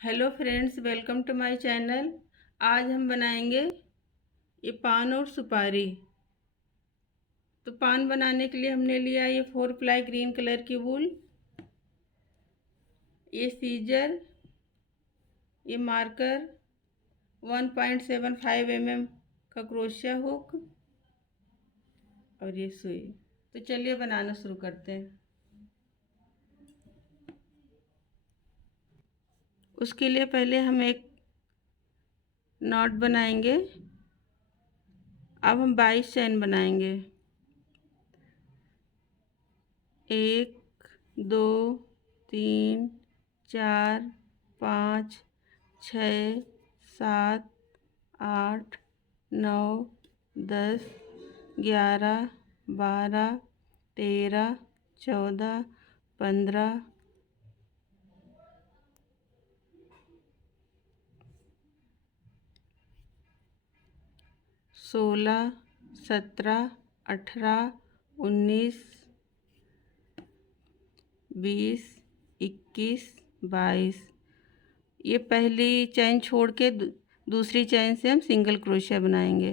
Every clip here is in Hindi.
Hello friends, welcome to my channel. आज हम बनाएंगे ये पान और सुपारी। तो पान बनाने के लिए हमने लिया ये 4 प्लाई ग्रीन कलर की वूल, ये सीजर, ये मार्कर, 1.75 mm का क्रोशिया हुक और ये सुई। तो चलिए बनाना शुरू करते हैं। उसके लिए पहले हम एक नॉट बनाएंगे। अब हम 22 चैन बनाएंगे। 1 2 3 4 5 6 7 8 9 10 11 12 13 14 15 16 17 18 19 20 21 22। ये पहली चैन छोड़ के दूसरी चैन से हम सिंगल क्रोशिया बनाएंगे।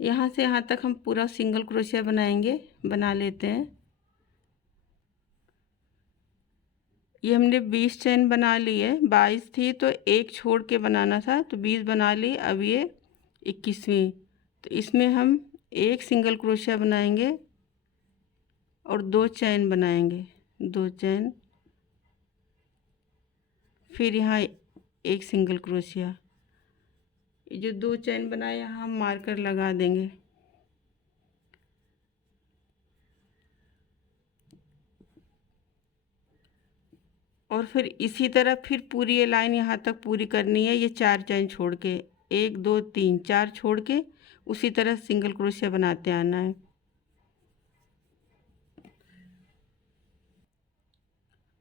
यहाँ से यहाँ तक हम पूरा सिंगल क्रोशिया बना लेते हैं। ये हमने 20 चैन बना ली है। 22 थी तो एक छोड़ के बनाना था, तो 20 बना ली। अब ये 21वीं। तो इसमें हम एक सिंगल क्रोशिया बनाएंगे और 2 चैन बनाएंगे, 2 चैन, फिर यहाँ एक सिंगल क्रोशिया। ये जो 2 चैन बनाए यहाँ हम मार्कर लगा देंगे। और फिर इसी तरह फिर पूरी ये लाइन यहाँ तक पूरी करनी है। ये 4 चैन छोड़ के, 1 2 3 4 छोड़ के उसी तरह सिंगल क्रोशिया बनाते आना है।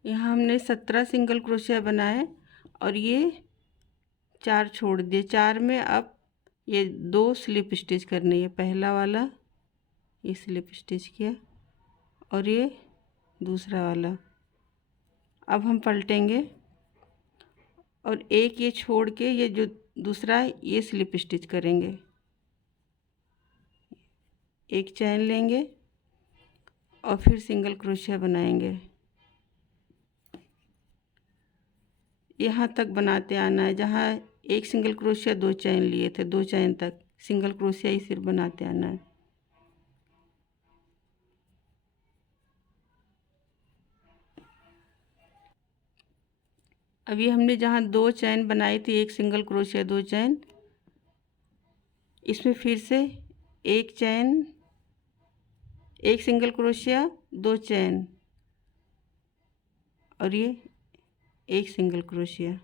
यहाँ हमने 17 सिंगल क्रोशिया बनाए और ये 4 छोड़ दिए। 4 में अब ये 2 स्लिप स्टिच करनी है। पहला वाला ये स्लिप स्टिच किया और ये दूसरा वाला। अब हम पलटेंगे और एक ये छोड़ के ये जो दूसरा है ये स्लिप स्टिच करेंगे। एक चैन लेंगे और फिर सिंगल क्रोशिया बनाएंगे। यहाँ तक बनाते आना है। जहाँ एक सिंगल क्रोशिया 2 चैन लिए थे, 2 चैन तक सिंगल क्रोशिया ही सिर्फ बनाते आना है। अभी हमने जहाँ 2 चैन बनाई थी, एक सिंगल क्रोशिया 2 चैन, इसमें फिर से एक चैन, एक सिंगल क्रोशिया 2 चैन और ये एक सिंगल क्रोशिया।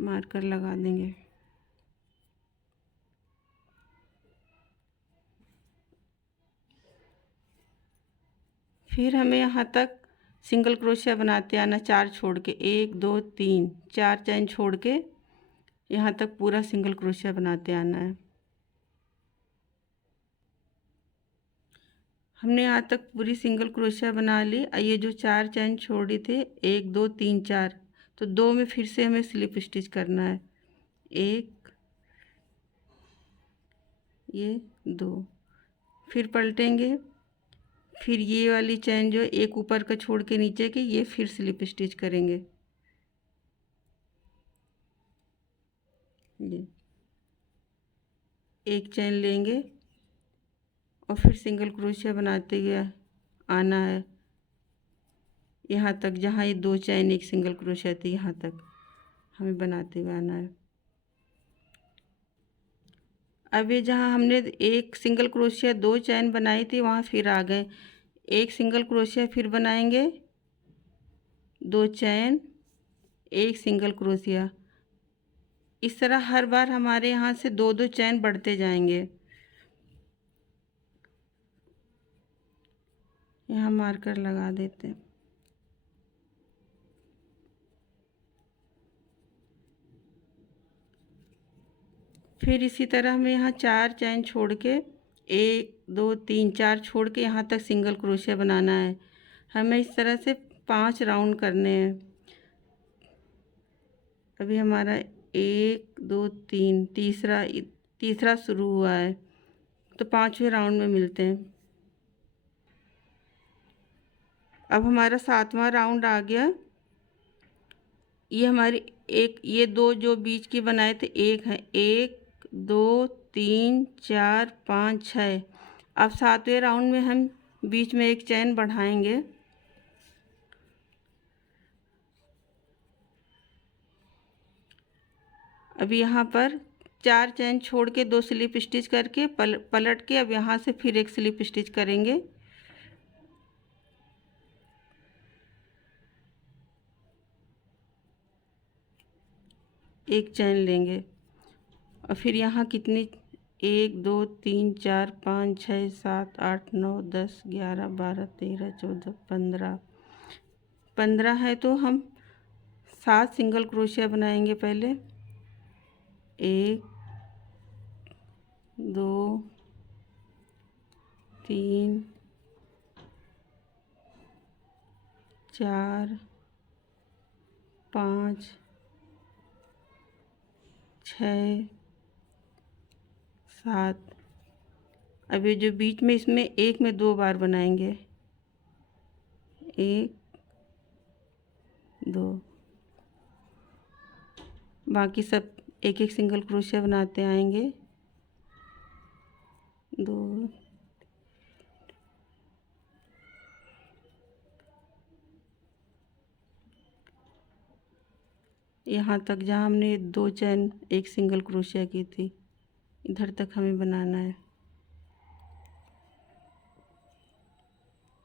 मार्कर लगा देंगे। फिर हमें यहाँ तक सिंगल क्रोशिया बनाते आना, 4 छोड़ के, 1 2 3 4 चैन छोड़ के यहाँ तक पूरा सिंगल क्रोशिया बनाते आना है। हमने यहाँ तक पूरी सिंगल क्रोशिया बना ली। ये जो 4 चैन छोड़ी थे, 1 2 3 4, तो 2 में फिर से हमें स्लिप स्टिच करना है। 1 ये 2, फिर पलटेंगे। फिर ये वाली चैन जो एक ऊपर का छोड़ के नीचे की, ये फिर स्लिप स्टिच करेंगे। ये एक चैन लेंगे और फिर सिंगल क्रोशिया बनाते हुए आना है यहाँ तक, जहाँ ये 2 चैन एक सिंगल क्रोशिया थी, यहाँ तक हमें बनाते हुए आना है। अब ये जहाँ हमने एक सिंगल क्रोशिया 2 चैन बनाई थी, वहाँ फिर आ गए। एक सिंगल क्रोशिया फिर बनाएंगे, 2 चैन, एक सिंगल क्रोशिया। इस तरह हर बार हमारे यहाँ से 2 चैन बढ़ते जाएंगे। यहाँ मार्कर लगा देते हैं। फिर इसी तरह हमें यहाँ 4 चैन छोड़ के 1 2 3 4 छोड़ के यहाँ तक सिंगल क्रोशिया बनाना है। हमें इस तरह से 5 राउंड करने हैं। अभी हमारा 1 2 3 तीसरा शुरू हुआ है, तो 5वें राउंड में मिलते हैं। अब हमारा 7वां राउंड आ गया। ये हमारी ये 2 जो बीच की बनाए थे, एक है, 1 2 3 4 5 6। अब 7वें राउंड में हम बीच में एक चैन बढ़ाएंगे। अभी यहाँ पर 4 चैन छोड़ के 2 स्लिप स्टिच करके पलट के अब यहाँ से फिर एक स्लिप स्टिच करेंगे। एक चैन लेंगे और फिर यहाँ कितनी 1 2 3 4 5 6 7 8 9 10 11 12 13 14 15 है, तो हम 7 सिंगल क्रोशिया बनाएंगे। पहले 1 2 3 4 5 6 7। अब ये जो बीच में इसमें एक में 2 बार बनाएंगे, 1 2। बाकी सब एक एक सिंगल क्रोशिया बनाते आएंगे। 2 यहाँ तक जहाँ हमने 2 चैन एक सिंगल क्रोशिया की थी, इधर तक हमें बनाना है।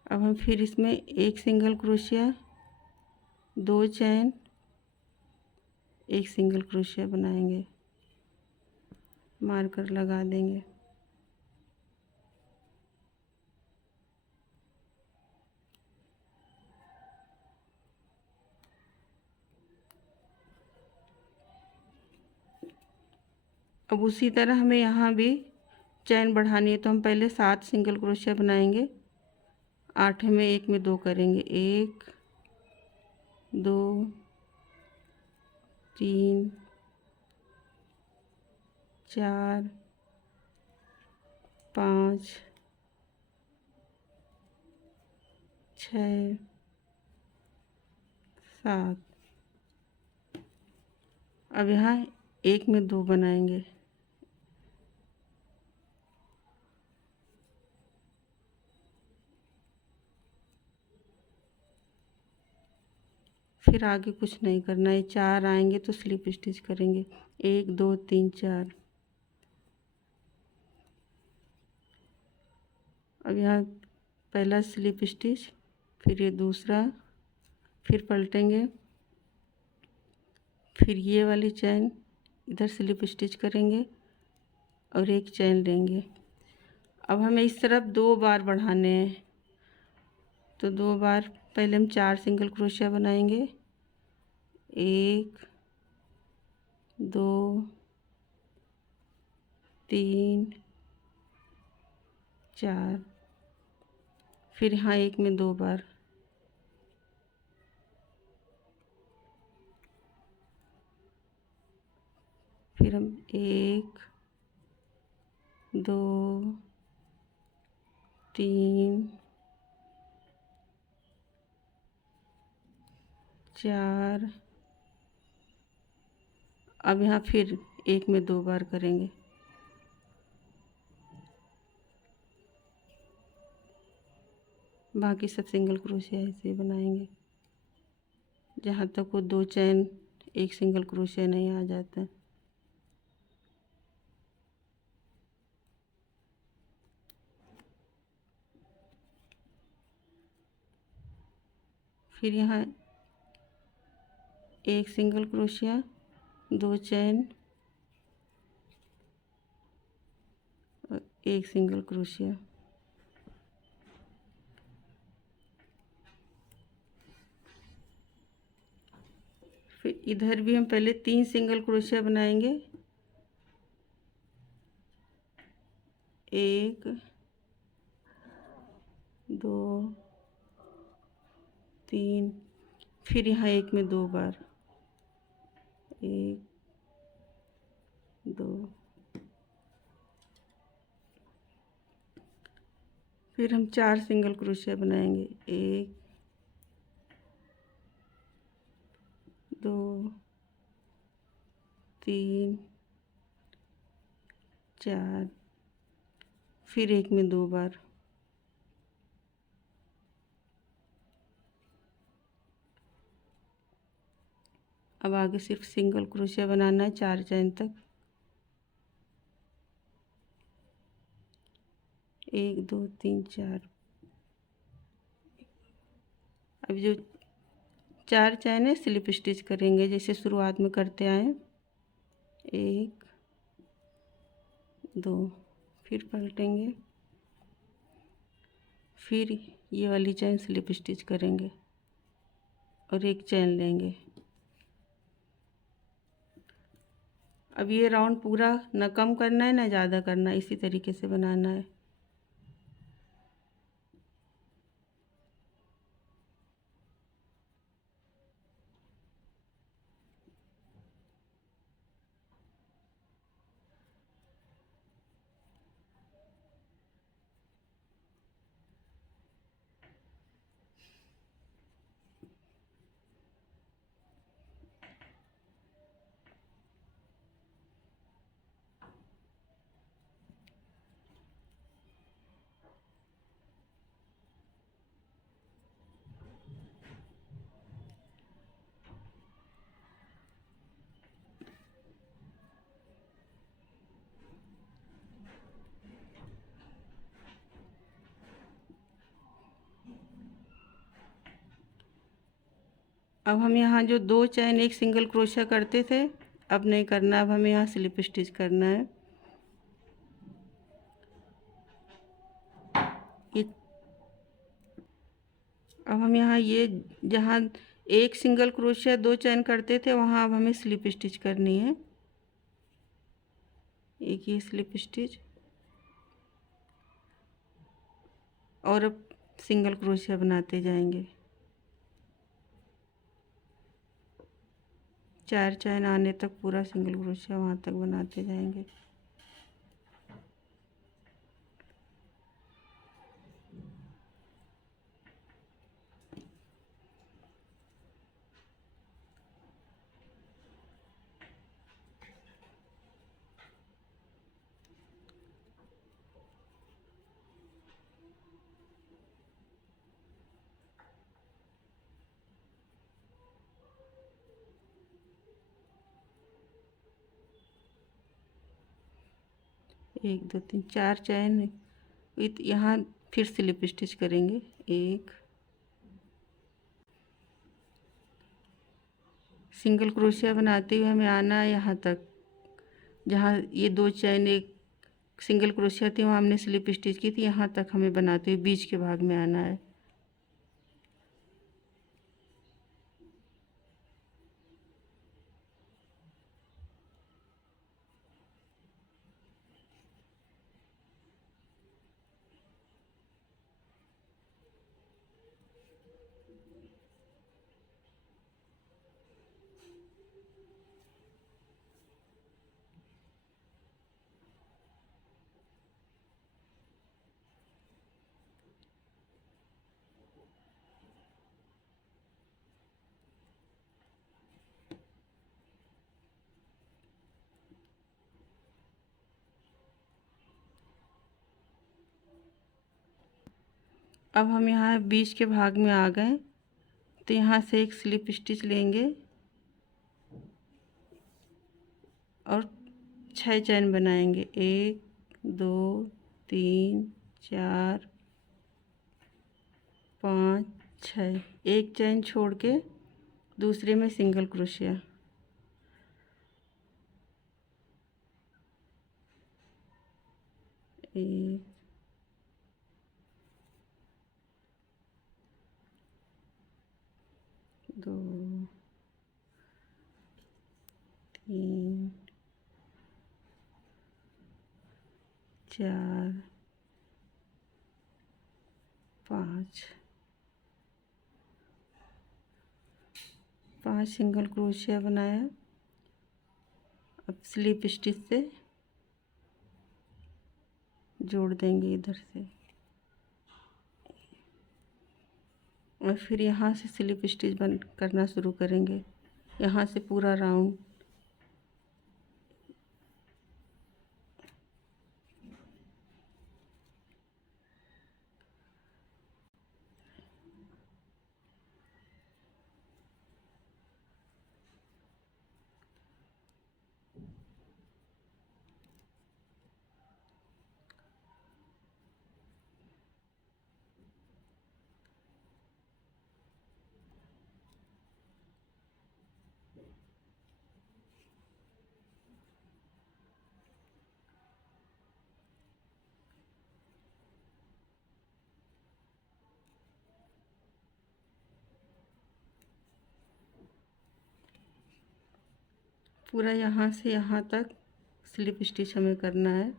अब हम फिर इसमें एक सिंगल क्रोशिया, 2 चैन, एक सिंगल क्रोशिया बनाएंगे, मार्कर लगा देंगे। अब उसी तरह हमें यहाँ भी चैन बढ़ानी है, तो हम पहले 7 सिंगल क्रोशिया बनाएंगे, 8 में एक में 2 करेंगे, 1 2 3 4 5 6 7। अब यहाँ एक में 2 बनाएंगे, फिर आगे कुछ नहीं करना है। 4 आएंगे तो स्लिप स्टिच करेंगे, 1 2 3 4। अब यहाँ पहला स्लिप स्टिच, फिर ये दूसरा, फिर पलटेंगे, फिर ये वाली चैन इधर स्लिप स्टिच करेंगे और एक चैन लेंगे। अब हमें इस तरफ 2 बार बढ़ाने हैं, तो 2 बार पहले हम 4 सिंगल क्रोशिया बनाएंगे, 1 2 3 4। फिर यहाँ एक में 2 बार, फिर हम 1 2 3 4। अब यहाँ फिर एक में 2 बार करेंगे। बाकी सब सिंगल क्रोशिया ऐसे बनाएंगे जहाँ तक वो 2 चैन एक सिंगल क्रोशिया नहीं आ जाता। फिर यहाँ एक सिंगल क्रोशिया, 2 चैन और एक सिंगल क्रोशिया। फिर इधर भी हम पहले 3 सिंगल क्रोशिया बनाएंगे, एक, दो, तीन, फिर यहाँ एक में 2 बार, एक, दो, फिर हम 4 सिंगल क्रोशिया बनाएंगे। एक, दो, तीन, चार, फिर एक में 2 बार, अब आगे सिर्फ सिंगल क्रोशिया बनाना है 4 चैन तक। एक, दो, तीन, चार। अब जो 4 चैन है स्लिप स्टिच करेंगे जैसे शुरुआत में करते आए। एक, दो, फिर पलटेंगे, फिर ये वाली चैन स्लिप स्टिच करेंगे और एक चैन लेंगे। अब ये राउंड पूरा न कम करना है न ज़्यादा करना है, इसी तरीके से बनाना है। अब हम यहाँ जो 2 चैन एक सिंगल क्रोशिया करते थे अब नहीं करना, अब हमें यहाँ स्लिप स्टिच करना है। ये अब हम यहाँ ये जहाँ एक सिंगल क्रोशिया 2 चैन करते थे वहाँ अब हमें स्लिप स्टिच करनी है। एक ये स्लिप स्टिच और अब सिंगल क्रोशिया बनाते जाएंगे। 4 चैन आने तक पूरा सिंगल क्रोशिया वहाँ तक बनाते जाएंगे। एक, दो, तीन, 4 चैन यहाँ फिर स्लिप स्टिच करेंगे। एक, सिंगल क्रोशिया बनाते हुए हमें आना है यहाँ तक जहाँ ये 2 चैन एक सिंगल क्रोशिया थी वहाँ हमने स्लिप स्टिच की थी, यहाँ तक हमें बनाते हुए बीच के भाग में आना है। अब हम यहाँ बीच के भाग में आ गए तो यहाँ से एक स्लिप स्टिच लेंगे और 6 चैन बनाएंगे। 1, 2, 3, 4, 5, 6। एक चैन छोड़ के दूसरे में सिंगल क्रोशिया। एक, दो, तीन, 4 5 5 सिंगल क्रोशिया बनाया। अब स्लिप स्टिच से जोड़ देंगे इधर से, और फिर यहाँ से स्लिप स्टिच बंद करना शुरू करेंगे, यहाँ से पूरा राउंड। पूरा यहाँ से यहाँ तक स्लिप स्टिच हमें करना है,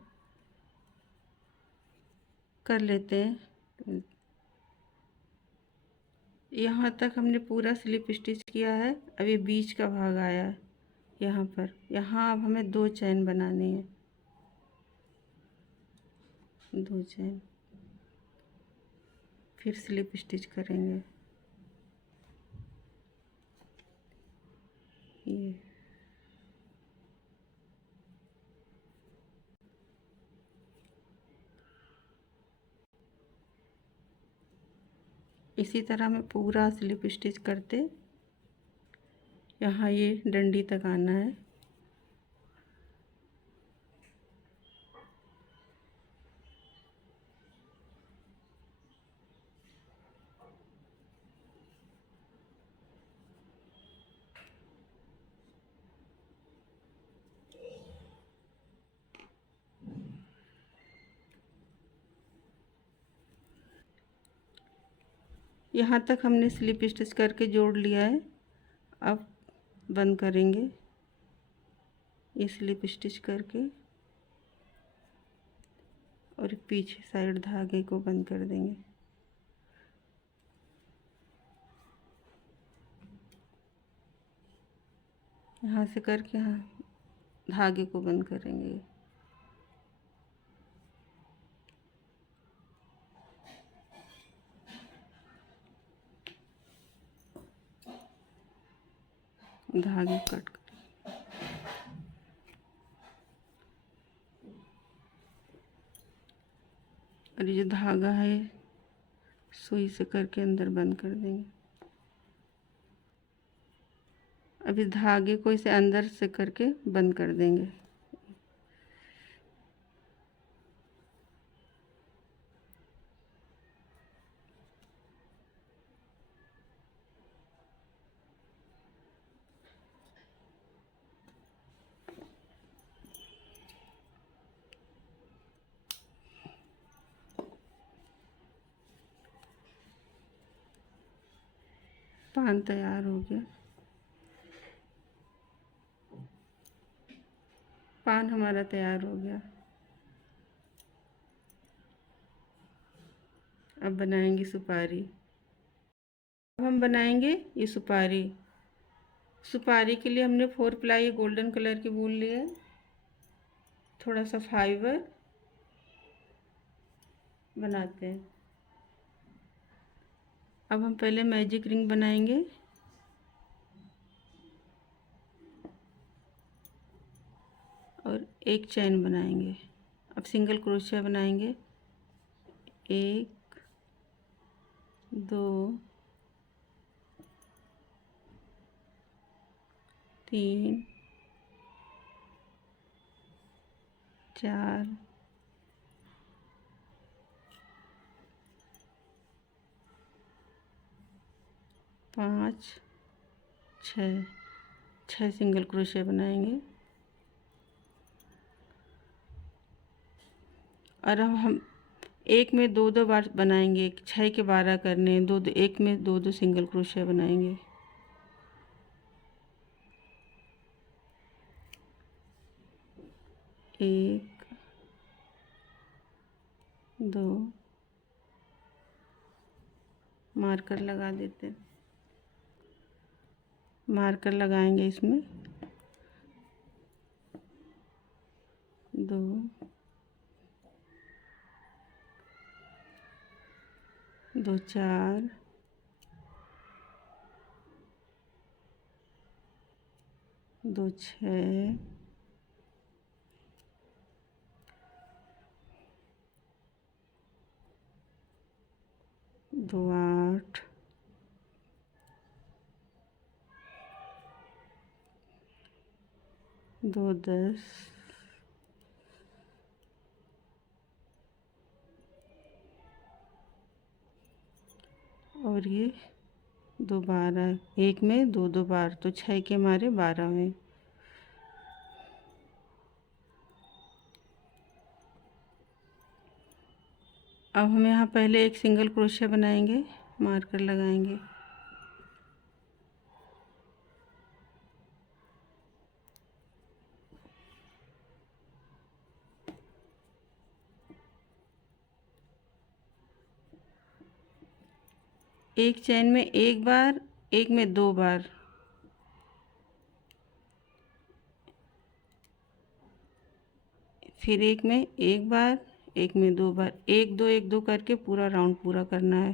कर लेते हैं। यहाँ तक हमने पूरा स्लिप स्टिच किया है। अभी बीच का भाग आया है यहाँ पर, यहाँ अब हमें 2 चैन बनानी है, 2 चैन, फिर स्लिप स्टिच करेंगे। ये इसी तरह में पूरा स्लिप स्टिच करते यहाँ ये डंडी तक आना है। यहाँ तक हमने स्लिप स्टिच करके जोड़ लिया है। अब बंद करेंगे ये स्लिप स्टिच करके, और पीछे साइड धागे को बंद कर देंगे। यहाँ से करके यहाँ धागे को बंद करेंगे। धागे कट कर, और ये जो धागा है सुई से करके अंदर बंद कर देंगे। अब इस धागे को इसे अंदर से करके बंद कर देंगे। पान तैयार हो गया। पान हमारा तैयार हो गया। अब बनाएंगे सुपारी। अब हम बनाएंगे ये सुपारी। सुपारी के लिए हमने 4 प्लाई गोल्डन कलर की वूल ली है, थोड़ा सा फाइबर बनाते हैं। अब हम पहले मैजिक रिंग बनाएंगे। और एक चैन बनाएंगे। अब सिंगल क्रोशिया बनाएंगे, 1 2 3 4 5 6 सिंगल क्रोशिया बनाएंगे। और अब हम एक में 2 बार बनाएंगे। 6 के 12 करने, 2 एक में 2 सिंगल क्रोशिया बनाएंगे। एक दो, मार्कर लगा देते हैं। मार्कर लगाएंगे इसमें, दो, दो चार, दो छः, दो आठ, दो 10, और ये दो 12, एक में दो दो बार, तो 6 के मारे 12 में। अब हम यहाँ पहले एक सिंगल क्रोशिया बनाएंगे, मार्कर लगाएंगे, एक चैन में एक बार, एक में दो बार, फिर एक में एक बार, एक में दो बार, एक दो करके पूरा राउंड पूरा करना है।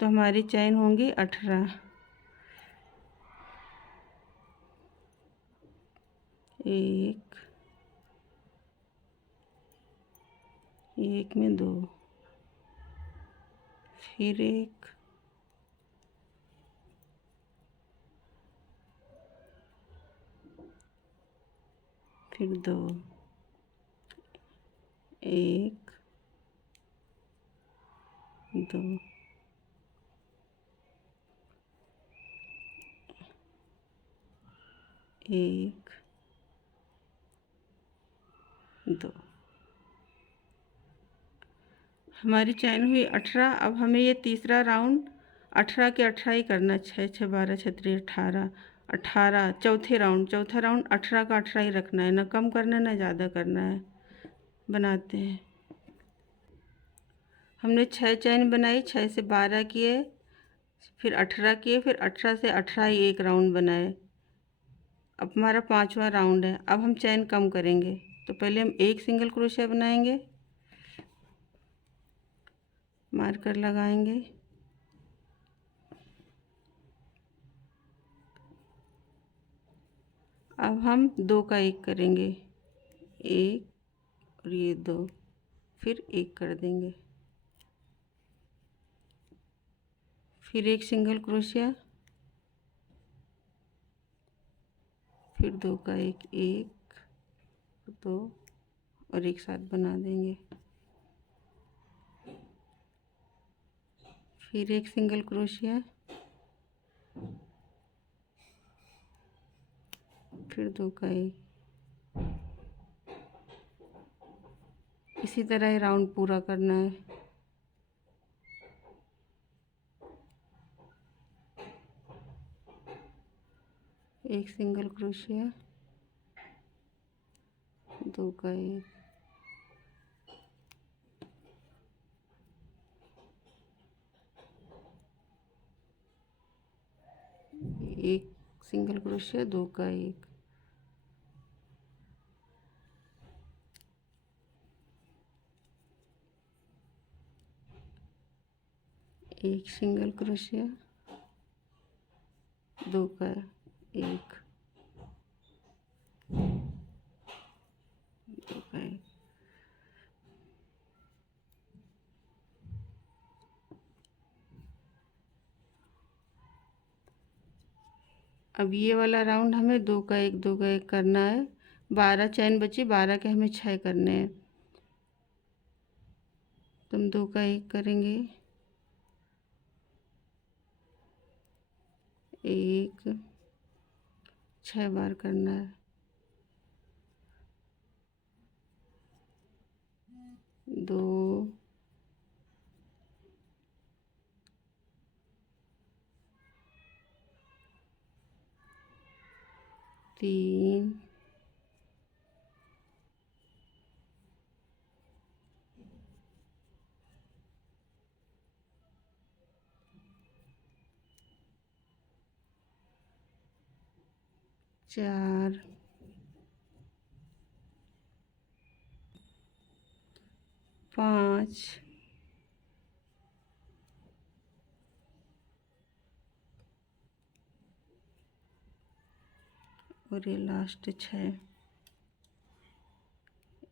तो हमारी चैन होंगी 18। एक, एक में दो, फिर एक, फिर दो, एक, दो, एक, दो। हमारी चैन हुई 18। अब हमें ये तीसरा राउंड 18 के 18 ही करना, 6 6 12 36 18, 18 चौथा राउंड 18 का 18 ही रखना है, ना कम करना है ना ज़्यादा करना है। बनाते हैं। हमने 6 चैन बनाई, 6 से 12 किए, फिर 18 किए, फिर 18 से 18 ही एक राउंड बनाए। अब हमारा 5वां राउंड है। अब हम चैन कम करेंगे, तो पहले हम एक सिंगल क्रोशिया बनाएंगे, मार्कर लगाएंगे, अब हम दो का एक करेंगे, एक और ये दो, फिर एक कर देंगे, फिर एक सिंगल क्रोशिया, फिर दो का एक दो और एक साथ बना देंगे, फिर एक सिंगल क्रोशिया, फिर दो का एक। इसी तरह ये राउंड पूरा करना है। एक सिंगल क्रोशिया, दो का एक सिंगल क्रोशिया, दो का एक सिंगल क्रोशिया, दो का एक, दो का एक। अब ये वाला राउंड हमें दो का एक करना है। 12 चैन बची, 12 के हमें 6 करने हैं, तो हम दो का एक करेंगे, एक 6 बार करना है, दो, तीन, 4 5 और ये लास्ट 6,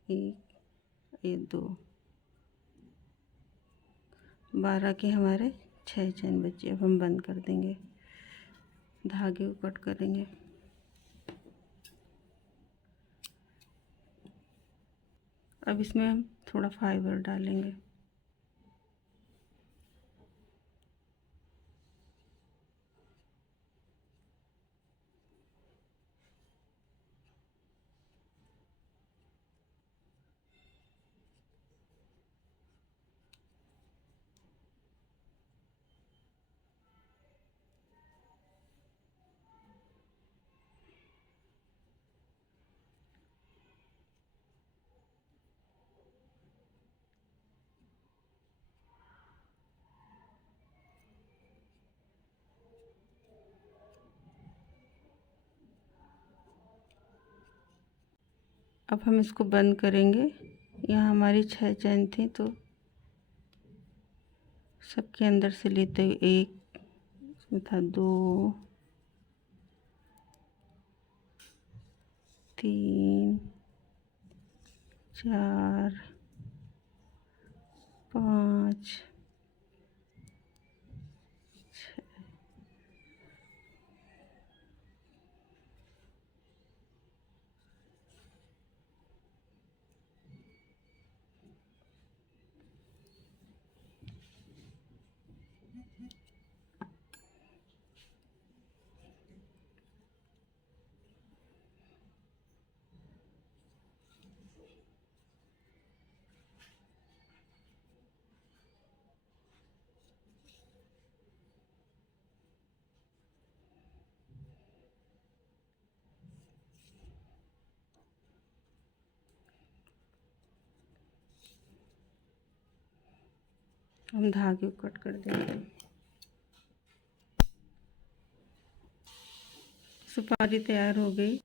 1 ये 2, 12 के हमारे 6 चैन बचे। अब हम बंद कर देंगे, धागे को कट करेंगे। अब इसमें हम थोड़ा फाइबर डालेंगे। अब हम इसको बंद करेंगे। यहाँ हमारी 6 चैन थी, तो सबके अंदर से लेते हुए 1 इसमें था, 2 3 4 5 6। हम धागे को कट कर देंगे। सुपारी तैयार हो गई।